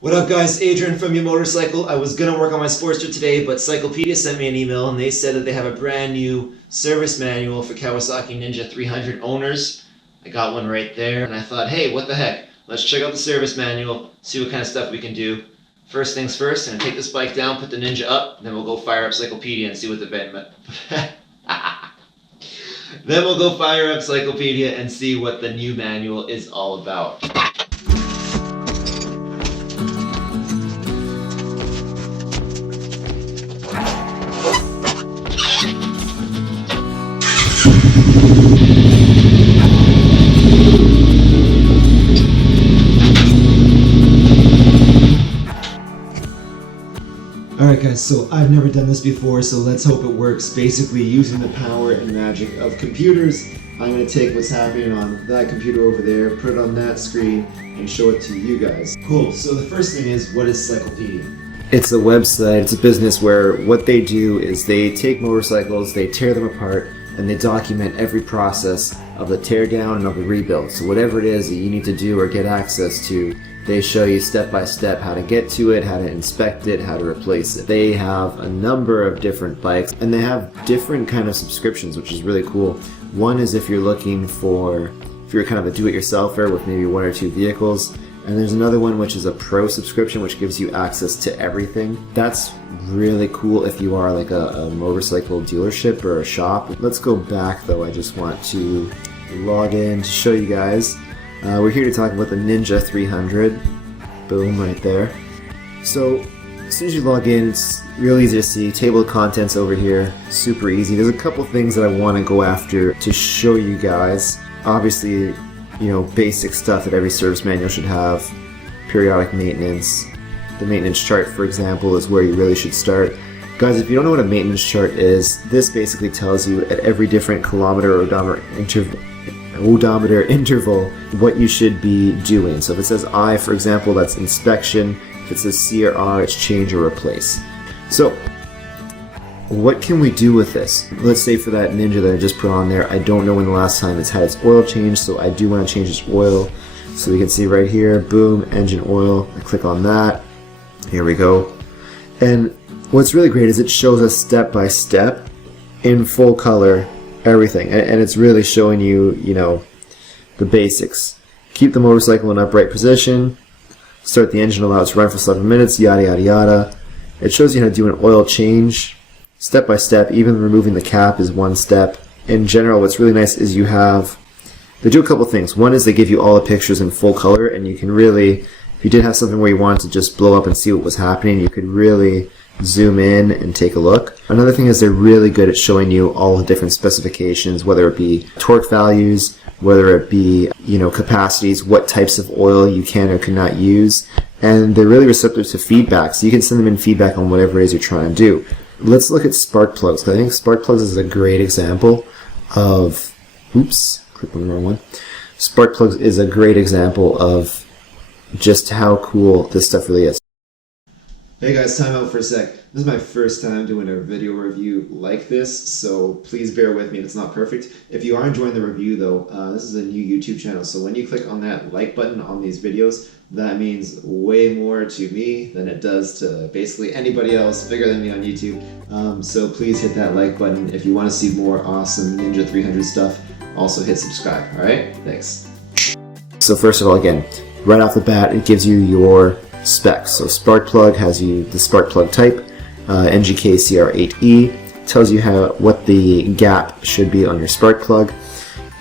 What up guys, Adrian from Your Motorcycle. I was going to work on my Sportster today, but Cyclepedia sent me an email and they said that they have a brand new service manual for Kawasaki Ninja 300 owners. I got one right there and I thought, hey, what the heck? Let's check out the service manual, see what kind of stuff we can do. First things first, I'm going to take this bike down, put the Ninja up, then we'll go fire up Cyclepedia and see what the Then we'll go fire up Cyclepedia and see what the new manual is all about. Alright guys, so I've never done this before, so let's hope it works. Basically, using the power and magic of computers, I'm going to take what's happening on that computer over there, put it on that screen, and show it to you guys. Cool, so the first thing is, what is Cyclepedia? It's a website, it's a business where what they do is they take motorcycles, they tear them apart, and they document every process of the teardown and of the rebuild. So whatever it is that you need to do or get access to, they show you step by step how to get to it, how to inspect it, how to replace it. They have a number of different bikes and they have different kind of subscriptions, which is really cool. One is if you're looking for, if you're kind of a do-it-yourselfer with maybe one or two vehicles, and there's another one which is a pro subscription which gives you access to everything. That's really cool if you are like a motorcycle dealership or a shop. Let's go back though, I just want to log in to show you guys. We're here to talk about the Ninja 300. Boom, right there. So, as soon as you log in, it's real easy to see. Table of contents over here, super easy. There's a couple things that I want to go after to show you guys. Obviously, you know, basic stuff that every service manual should have. Periodic maintenance. The maintenance chart, for example, is where you really should start. Guys, if you don't know what a maintenance chart is, this basically tells you at every different kilometer or odometer interval what you should be doing. So if it says I, for example, that's inspection. If it says C or R, it's change or replace. So what can we do with this? Let's say for that Ninja that I just put on there, I don't know when the last time it's had its oil changed, so I do want to change its oil. So we can see right here, boom, engine oil. I click on that. Here we go. And what's really great is it shows us step by step in full color everything, and it's really showing you, you know, the basics. Keep the motorcycle in upright position, start the engine, allow it to run for 7 minutes, yada yada yada. It shows you how to do an oil change step by step. Even removing the cap is one step. In general, what's really nice is they do a couple things. One is they give you all the pictures in full color, and you can really, if you did have something where you wanted to just blow up and see what was happening, you could really zoom in and take a look. Another thing is they're really good at showing you all the different specifications, whether it be torque values, whether it be, you know, capacities, what types of oil you can or cannot use, and they're really receptive to feedback, so you can send them in feedback on whatever it is you're trying to do. Let's look at spark plugs, because I think spark plugs is a great example of, oops, clicked on the wrong one. Spark plugs is a great example of just how cool this stuff really is. Hey guys, time out for a sec. This is my first time doing a video review like this, so please bear with me if it's not perfect. If you are enjoying the review though, this is a new YouTube channel, so when you click on that like button on these videos, that means way more to me than it does to basically anybody else bigger than me on YouTube. So please hit that like button. If you want to see more awesome Ninja 300 stuff, also hit subscribe, alright? Thanks. So first of all, again, right off the bat, it gives you your specs. So spark plug has you the spark plug type, NGK CR8E, tells you what the gap should be on your spark plug,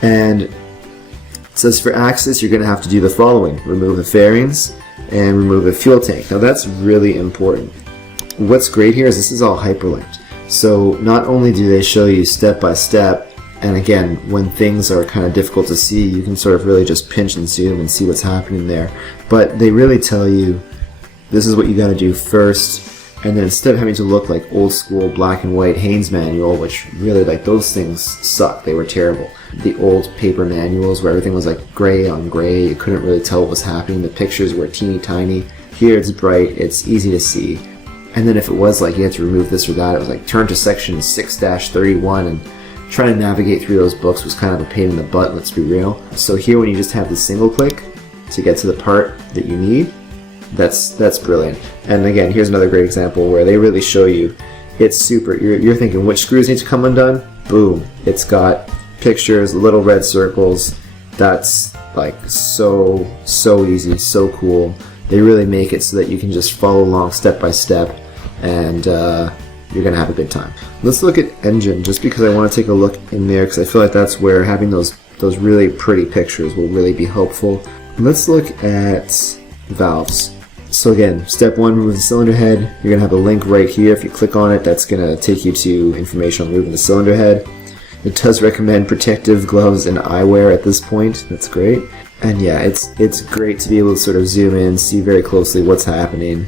and it says for access you're going to have to do the following: remove the fairings and remove the fuel tank. Now that's really important. What's great here is this is all hyperlinked, so not only do they show you step by step, and again, when things are kind of difficult to see, you can sort of really just pinch and zoom and see what's happening there, but they really tell you this is what you got to do first, and then instead of having to look like old school black and white Haynes manual, which really, like, those things suck, they were terrible. The old paper manuals where everything was like gray on gray, you couldn't really tell what was happening, the pictures were teeny tiny. Here it's bright, it's easy to see. And then if it was like you had to remove this or that, it was like turn to section 6-31, and trying to navigate through those books was kind of a pain in the butt, let's be real. So here when you just have the single click to get to the part that you need, That's brilliant. And again, here's another great example where they really show you. It's super. You're thinking which screws need to come undone. Boom! It's got pictures, little red circles. That's like so easy, so cool. They really make it so that you can just follow along step by step, and you're gonna have a good time. Let's look at engine, just because I want to take a look in there, because I feel like that's where having those really pretty pictures will really be helpful. Let's look at valves. So again, step one, remove the cylinder head. You're gonna have a link right here. If you click on it, that's gonna take you to information on removing the cylinder head. It does recommend protective gloves and eyewear at this point. That's great. And yeah, it's great to be able to sort of zoom in, see very closely what's happening,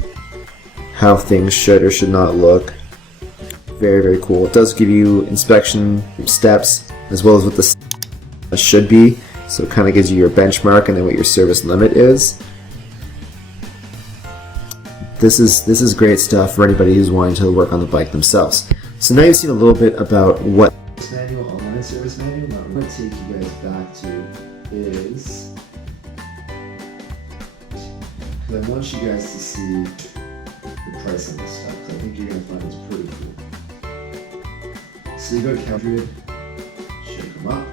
how things should or should not look. Very, very cool. It does give you inspection steps as well as what the should be. So it kind of gives you your benchmark and then what your service limit is. This is great stuff for anybody who's wanting to work on the bike themselves. So now you've seen a little bit about what manual, online service manual. What I want to take you guys back to is, because I want you guys to see the price on this stuff, because I think you're going to find it's pretty cool. So you go to Calgary, should come up.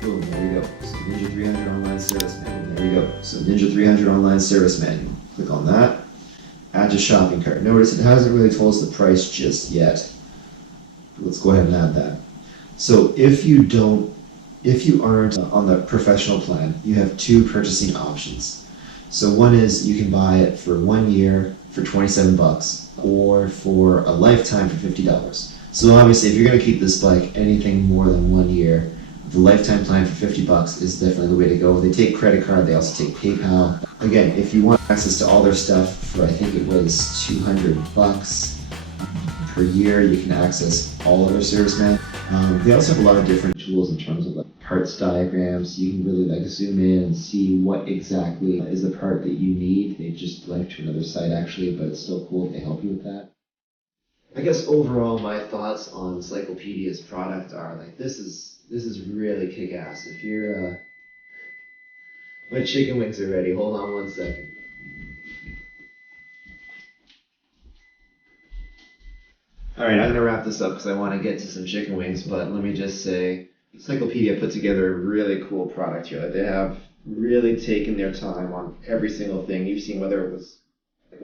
Boom, there you go. So Ninja 300 online service manual. There you go. So Ninja 300 online service manual. Click on that. Add to shopping cart. Notice it hasn't really told us the price just yet. Let's go ahead and add that. So if you aren't on the professional plan, you have two purchasing options. So one is you can buy it for 1 year for $27 or for a lifetime for $50. So obviously if you're going to keep this bike anything more than 1 year, the lifetime plan for $50 is definitely the way to go. They take credit card, they also take PayPal. Again, if you want access to all their stuff for, I think it was $200 per year, you can access all of their service man. They also have a lot of different tools in terms of like parts diagrams. You can really like zoom in and see what exactly is the part that you need. They just link to another site actually, but it's still cool if they help you with that. I guess overall my thoughts on Cyclepedia's product are like this is really kick-ass. If you're my chicken wings are ready. Hold on 1 second. Alright, I'm going to wrap this up because I want to get to some chicken wings, but let me just say, Cyclepedia put together a really cool product here. Like they have really taken their time on every single thing. You've seen whether it was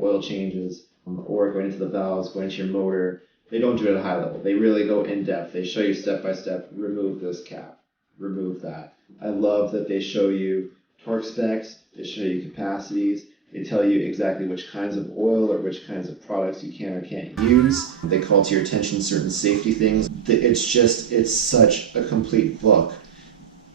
oil changes or going into the valves, going into your motor. They don't do it at a high level. They really go in depth. They show you step by step, remove this cap, remove that. I love that they show you torque specs, they show you capacities, they tell you exactly which kinds of oil or which kinds of products you can or can't use. They call to your attention certain safety things. It's such a complete book.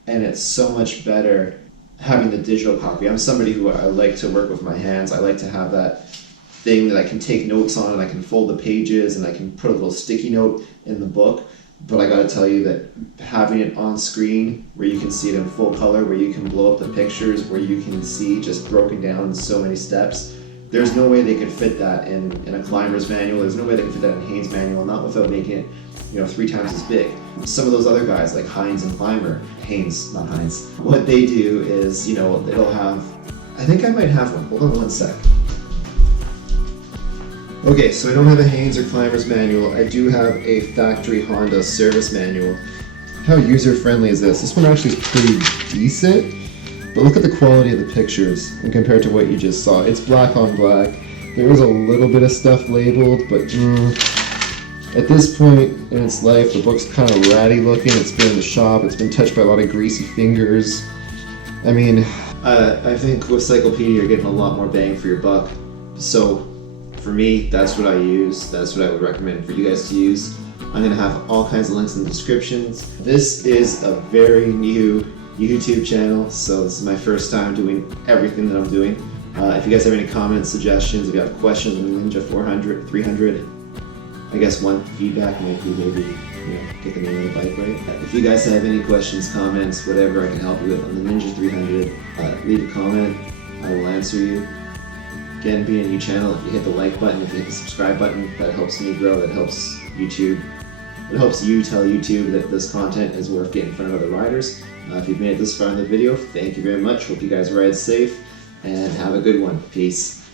And it's so much better having the digital copy. I'm somebody who I like to work with my hands. I like to have that thing that I can take notes on and I can fold the pages and I can put a little sticky note in the book. But I gotta tell you that having it on screen where you can see it in full color, where you can blow up the pictures, where you can see just broken down in so many steps, there's no way they could fit that in a Clymer's manual. There's no way they can fit that in Haynes' manual, not without making it 3 times as big. Some of those other guys like Haynes and Clymer, Haynes, not Heinz, what they do is, it'll have, I think I might have one. Hold on 1 sec. Okay, so I don't have a Haynes or Clymer's manual. I do have a factory Honda service manual. How user-friendly is this? This one actually is pretty decent, but look at the quality of the pictures and compared to what you just saw. It's black on black. There is a little bit of stuff labeled, but at this point in its life, the book's kind of ratty looking. It's been in the shop. It's been touched by a lot of greasy fingers. I mean, I think with Cyclepedia, you're getting a lot more bang for your buck. So, for me, that's what I use. That's what I would recommend for you guys to use. I'm going to have all kinds of links in the descriptions. This is a very new YouTube channel, so this is my first time doing everything that I'm doing. If you guys have any comments, suggestions, if you have questions on the Ninja 400, 300, I guess one feedback might be maybe get the name of the bike right. If you guys have any questions, comments, whatever I can help you with on the Ninja 300, leave a comment. I will answer you. Again, being a new channel, if you hit the like button, if you hit the subscribe button, that helps me grow, that helps YouTube. It helps you tell YouTube that this content is worth getting in front of other riders. If you've made it this far in the video, thank you very much. Hope you guys ride safe. and have a good one. Peace.